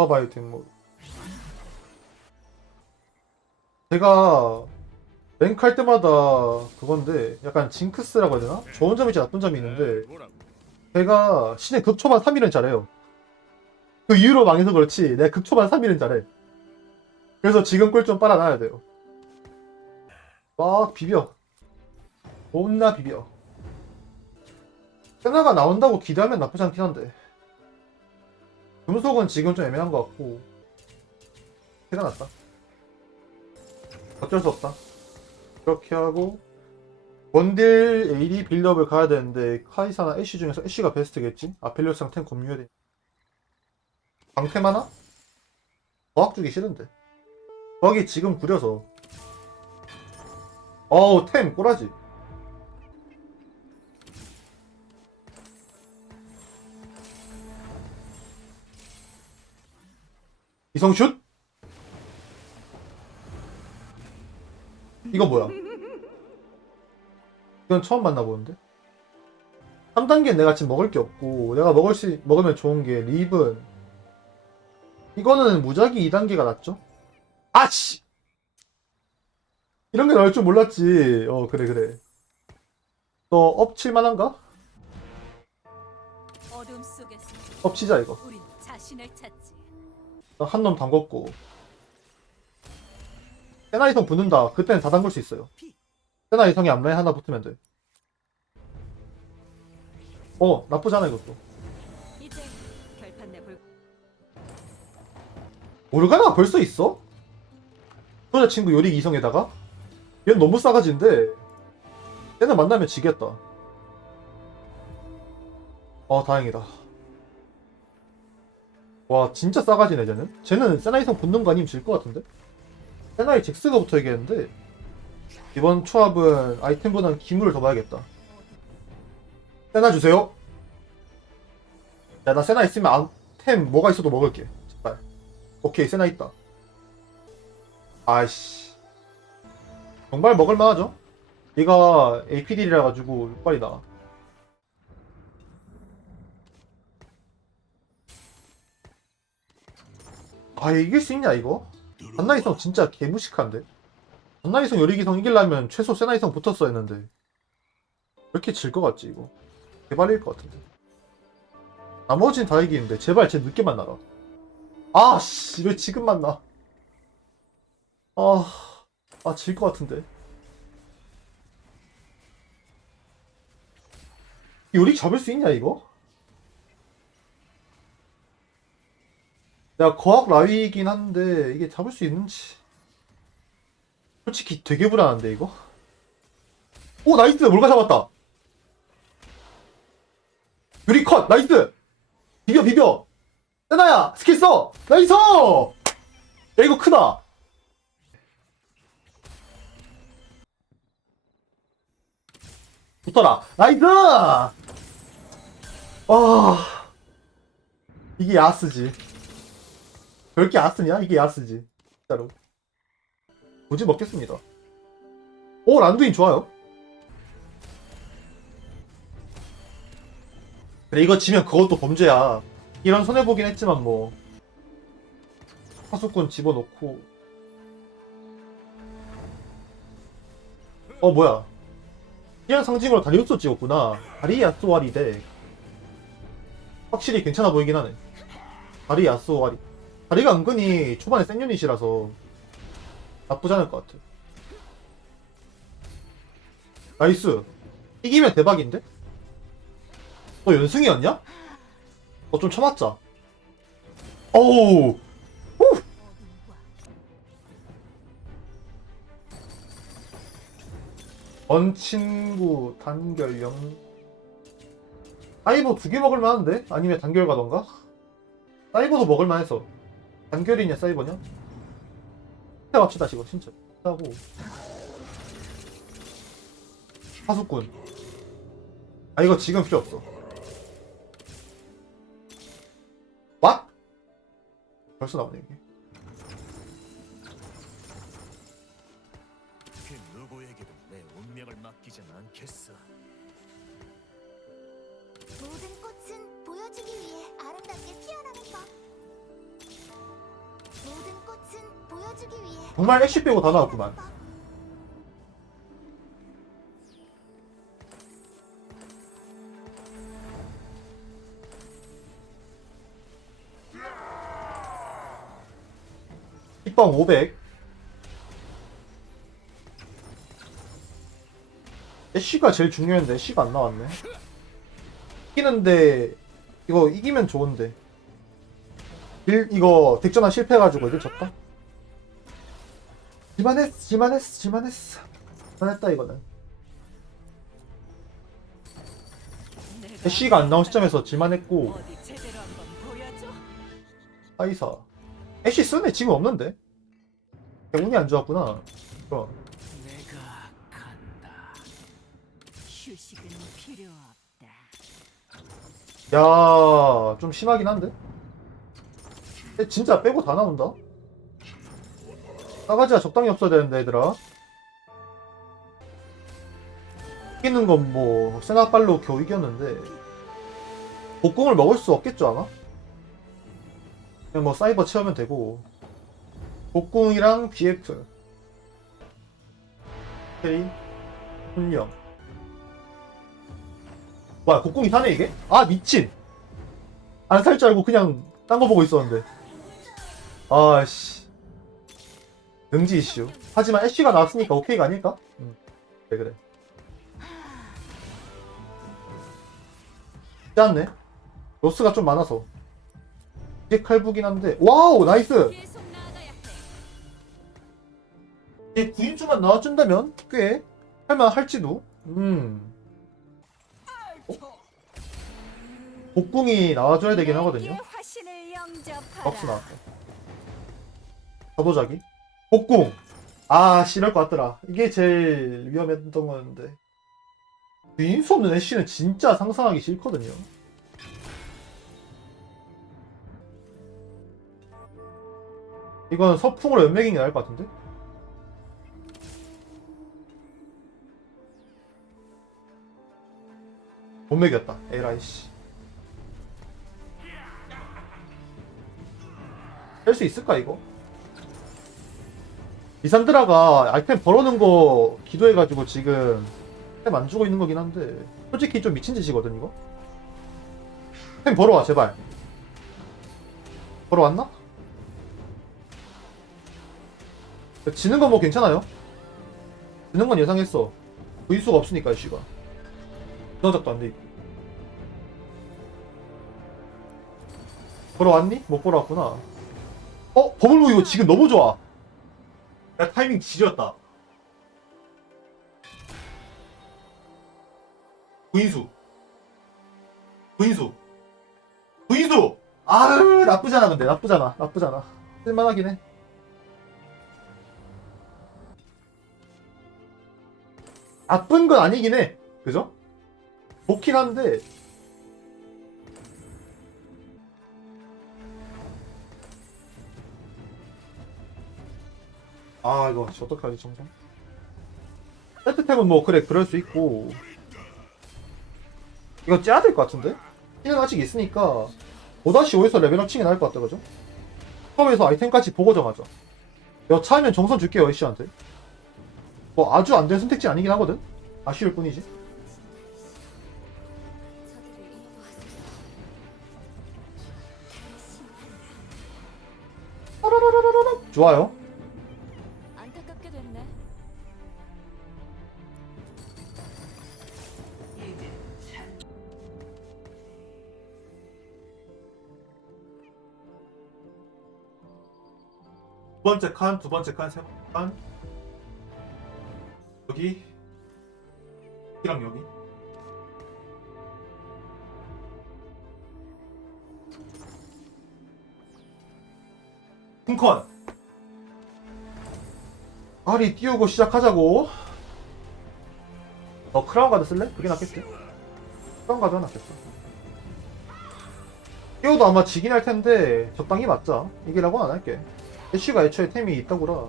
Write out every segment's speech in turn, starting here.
파바이오틱 뭐 제가 랭크 할 때마다 그건데 약간 징크스라고 해야 되나? 좋은 점이 있지 나쁜 점이 있는데 제가 신의 극초반 3일은 잘해요. 그 이유로 망해서 그렇지 내가 극초반 3일은 잘해. 그래서 지금 꿀 좀 빨아놔야 돼요. 막 비벼. 겁나 비벼. 세나가 나온다고 기대하면 나쁘지 않긴 한데 금속은 지금 좀 애매한 것 같고. 티가 났다. 어쩔 수 없다. 그렇게 하고 원딜 AD 빌드업을 가야 되는데 카이사나 애쉬 중에서 애쉬가 베스트겠지? 아펠리오스랑 탱 검유해야 돼. 방템 하나? 과학 주기 싫은데. 거기 지금 구려서. 어우 템 꼬라지 이성슛? 이거 뭐야? 이건 처음 만나보는데? 3단계 내가 지금 먹을 게 없고 내가 먹을 수 먹으면 좋은 게 립은 이거는 무작위 2단계가 낫죠? 아씨! 이런 게 나올 줄 몰랐지 어 그래 그래 너 엎칠 만한가? 어둠 속에서 엎치자 이거. 한 놈 담궜고. 세나 이성 붙는다. 그때는 다 담글 수 있어요. 세나 이성이 앞라인 하나 붙으면 돼 어 나쁘잖아 이것도. 모르가나 벌써 있어? 여자친구 요리 이성에다가? 얘는 너무 싸가지인데. 얘는 만나면 지겠다. 어 다행이다 와 진짜 싸가지네 쟤는. 쟤는 세나 이성 붙는 거 아니면 질 것 같은데? 세나이 잭스가 붙어야겠는데 이번 초합은 아이템보다는 기물을 더 봐야겠다. 세나 주세요. 야나 세나 있으면 안, 템 뭐가 있어도 먹을게. 제발. 오케이 세나 있다. 아이씨. 정말 먹을만하죠? 얘가 APD라 가지고 6발이 나와 아얘 이길 수 있냐 이거? 안나이성 진짜 개무식한데? 안나이성 요리기성 이기려면 최소 세나이성 붙었어야 했는데 왜 이렇게 질 것 같지 이거? 개발일 것 같은데 나머지는 다 이기는데 제발 쟤 늦게 만나라 아씨 왜 지금 만나 아, 아, 질 것 같은데. 요리 잡을 수 있냐, 이거? 내가 거학 라위이긴 한데, 이게 잡을 수 있는지. 솔직히 되게 불안한데, 이거? 오, 나이스! 몰가 잡았다! 요리 컷! 나이스! 비벼, 비벼! 세나야! 스킬 써! 나이스! 야, 이거 크다! 붙어라. 나이스! 아. 이게 야스지. 별게 야스냐? 이게 야스지. 진짜로. 굳이 먹겠습니다. 오, 란두인 좋아요. 그래, 이거 지면 그것도 범죄야. 이런 손해보긴 했지만 뭐. 파수꾼 집어넣고. 어, 뭐야. 그냥 상징으로 다리우스 찍었구나. 다리야스와리 대. 확실히 괜찮아 보이긴 하네. 다리야스와리. 다리가 은근히 초반에 센 유닛이라서 나쁘지 않을 것 같아. 나이스. 이기면 대박인데? 너 연승이었냐? 어, 좀 참았자. 어우! 어둠과 원 친구 단결 영 사이버 두 개 먹을 만한데? 아니면 단결 가던가? 사이버도 먹을 만해서 단결이냐 사이버냐? 진짜 갑시다 이거 진짜 하고 하수꾼 아 이거 지금 필요 없어 왓? 벌써 나오네 이게 그 누구에게도 내 운명을 맡기진 않겠어. 모든 꽃은 보여주기 위해 정말 애쉬 빼고 다 나왔구만. 힙방 500 애쉬가 제일 중요한데 애쉬가 안 나왔네. 이기는데 이거 이기면 좋은데. 일, 이거 덱전화 실패해가지고 이제 졌다 지만했어 지만했어 지만했어 지만했다 이거는 애쉬가 안 나온 시점에서 지만했고. 하이사 애쉬 쓰네 지금 없는데 운이 안 좋았구나 그럼 내가 간다. 휴식은 필요 없다. 야, 좀 심하긴 한데? 진짜 빼고 다 나온다? 싸가지가 적당히 없어야 되는데, 얘들아. 이기는 건 뭐, 세나빨로 겨우 이겼는데, 복궁을 먹을 수 없겠죠, 아마? 그냥 뭐, 사이버 채우면 되고, 복궁이랑 BF. 오케이. 훈령. 뭐야 곡궁이 사네 이게? 아 미친 안 살 줄 알고 그냥 딴 거 보고 있었는데 아씨 능지 이슈 하지만 애쉬가 나왔으니까 오케이가 아닐까? 응 그래 그래 쉽지 않네 로스가 좀 많아서 이게 칼부긴 한데 와우 나이스. 이제 9인주만 나와준다면 꽤 할만할지도 음 복궁이 나와줘야 되긴 하거든요. 박스 나왔다. 저도자기. 복궁. 아, 씨럴 것 같더라. 이게 제일 위험했던 거였는데. 인수 없는 애쉬는 진짜 상상하기 싫거든요. 이건 서풍으로 연맥인 게 나을 것 같은데? 못 맥였다. 에라이 씨. 할수 있을까 이거? 리산드라가 아이템 벌어놓은 거 기도해가지고 지금 템 안 주고 있는 거긴 한데 솔직히 좀 미친 짓이거든 이거? 템 벌어와 제발 벌어왔나? 지는 건 뭐 괜찮아요 지는 건 예상했어 부인수가 없으니까 씨가 너작도 안돼 있고 벌어왔니? 못 벌어왔구나 어? 버블무 이거 지금 너무 좋아. 야 타이밍 지렸다. 구인수. 구인수. 구인수! 아유 나쁘잖아 근데 나쁘잖아 나쁘잖아. 쓸만하긴 해. 나쁜 건 아니긴 해. 그죠? 좋긴 한데 아 이거 씨, 어떡하지 정상 세트템은 뭐 그래 그럴 수 있고 이거 째야 될 것 같은데? 키는 아직 있으니까 5-5에서 레벨업 치긴 나을 것 같다 그죠? 처음에서 아이템까지 보고 정하자 여차하면 정선 줄게요 애쉬한테 뭐 아주 안 된 선택지 아니긴 하거든? 아쉬울 뿐이지. 좋아요 두 번째 칸, 두 번째 칸, 세 번째 칸. 여기. 여기랑 여기. 쿵컨 아리 띄우고 시작하자고. 너 크라운 가드 쓸래? 그게 낫겠지? 크라운 가드가 낫겠어. 띄워도 아마 지긴 할 텐데 적당히 맞자. 이기라고 안 할게 애쉬가 애초에 템이 있다구라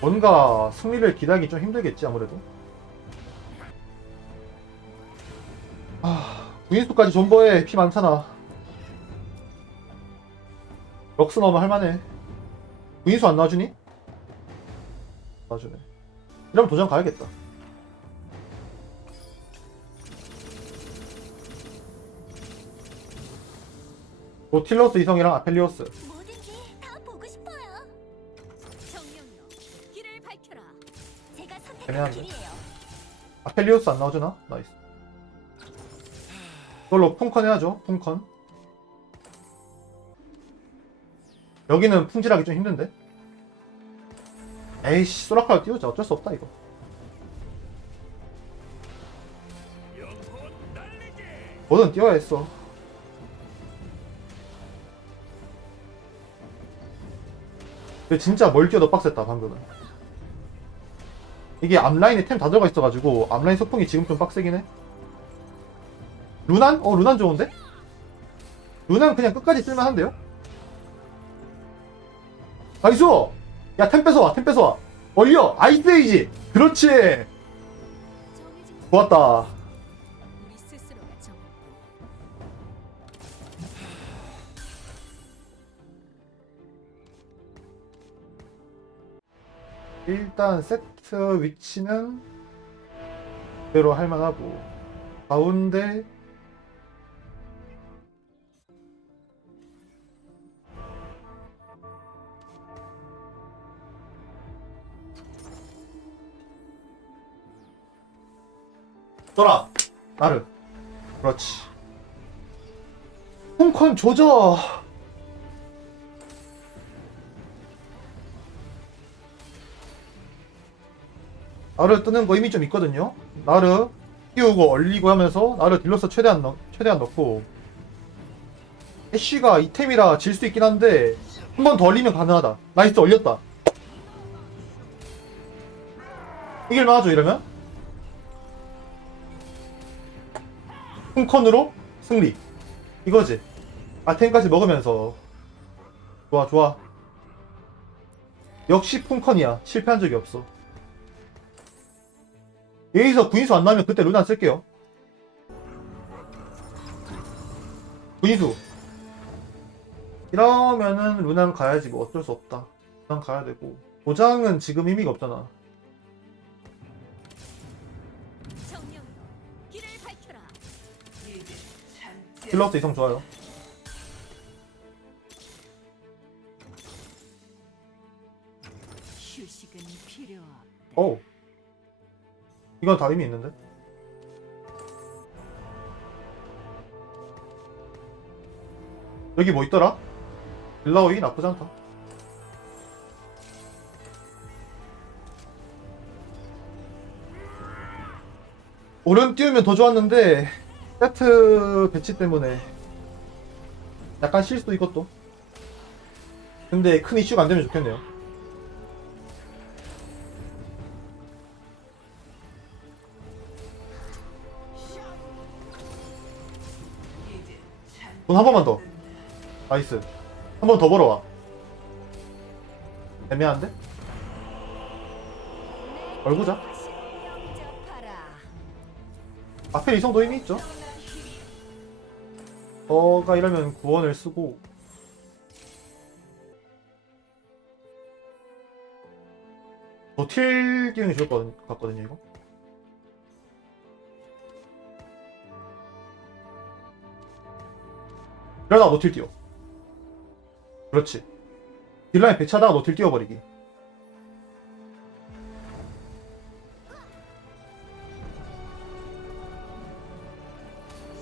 뭔가 승리를 기대하기 좀 힘들겠지 아무래도 아 구인수까지 존버해 피 많잖아 럭스 넣으면 할만해 구인수 안 놔주니? 놔주네. 이러면 도전 가야겠다. 노틸러스 이성이랑 아펠리오스. 모든 게 다 보고 싶어요. 정령요, 길을 밝혀라. 제가 선택한 애매한데? 길이에요. 아펠리오스 안 나오잖아? 나이스. 그걸로 풍컨 해야죠, 풍컨. 여기는 풍질하기 좀 힘든데? 에이씨, 소라카를 띄우자. 어쩔 수 없다, 이거. 뭐든 띄워야 했어. 근데 진짜 뭘 띄워도 빡셌다, 방금은. 이게 앞라인에 템 다 들어가 있어가지고, 앞라인 소풍이 지금 좀 빡세긴 해. 루난? 어, 루난 좋은데? 루난 그냥 끝까지 쓸만한데요? 나이스! 야, 템 뺏어와, 템 뺏어와. 얼려! 아이스 에이지! 그렇지! 좋았다. 일단 세트 위치는 그대로 할만하고 가운데 떠라 나를. 그렇지. 홍컨 조져 나를 뜨는 거 의미 좀 있거든요. 나를 띄우고 얼리고 하면서 나를 딜러서 최대한 넣, 최대한 넣고 애쉬가 이템이라 질 수 있긴 한데 한 번 더 얼리면 가능하다. 나이스 얼렸다. 이길만 하죠 이러면? 쿵컨으로 승리. 이거지. 아템까지 먹으면서 좋아 좋아. 역시 쿵컨이야. 실패한 적이 없어. 여기서 구인수 안 나오면 그때 루난 쓸게요. 구인수. 이러면은 루난 가야지 뭐 어쩔 수 없다. 루난 가야 되고. 도장은 지금 의미가 없잖아. 킬러스 이성 좋아요. 휴식은 필요하. 이건 다 의미 있는데? 여기 뭐 있더라? 빌라오이 나쁘지 않다. 오른 띄우면 더 좋았는데 세트 배치 때문에 약간 실수 이것도. 근데 큰 이슈가 안 되면 좋겠네요. 돈 한 번만 더. 나이스. 한 번 더 벌어와. 애매한데? 얼구자. 앞에 이성도 힘이 있죠? 어가 이러면 구원을 쓰고 노틸 기운이 좋을 것 같거든요 이거 이러다가 노틸 뛰어. 그렇지. 딜라인 배치하다가 노틸 뛰어버리기.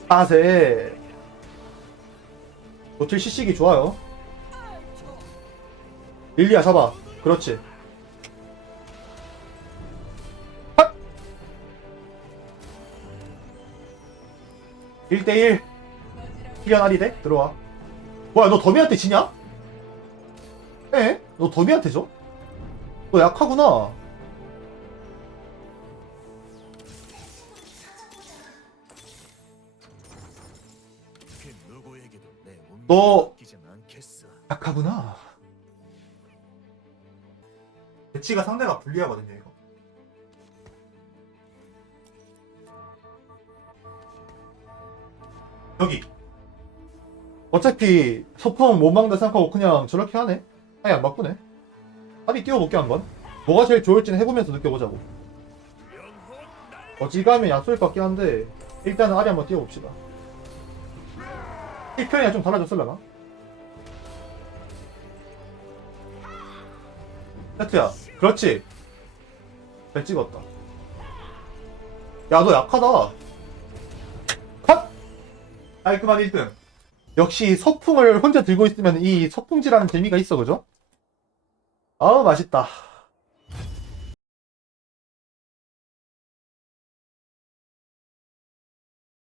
사세. 노틸 CC기 좋아요. 릴리아 잡아. 그렇지. 핫! 1대1 필연 아리대 들어와 뭐야 너 더미한테 지냐? 에? 너 더미한테 져? 너 약하구나 너-. 약하구나 배치가 상대가 불리하거든요 이거 여기 어차피 소품 못 막는다 생각하고 그냥 저렇게 하네? 아예 안 바꾸네. 합이 띄워볼게 한번. 뭐가 제일 좋을지는 해보면서 느껴보자고. 어지간하면 야소일 것 같긴 한데 일단은 아리 한번 띄워봅시다. 1편이랑 좀 달라졌을라나? 세트야 그렇지? 잘 찍었다. 야 너 약하다. 컷! 깔끔한 1등 역시 서풍을 혼자 들고 있으면 이 서풍질하는 재미가 있어 그죠? 아우 맛있다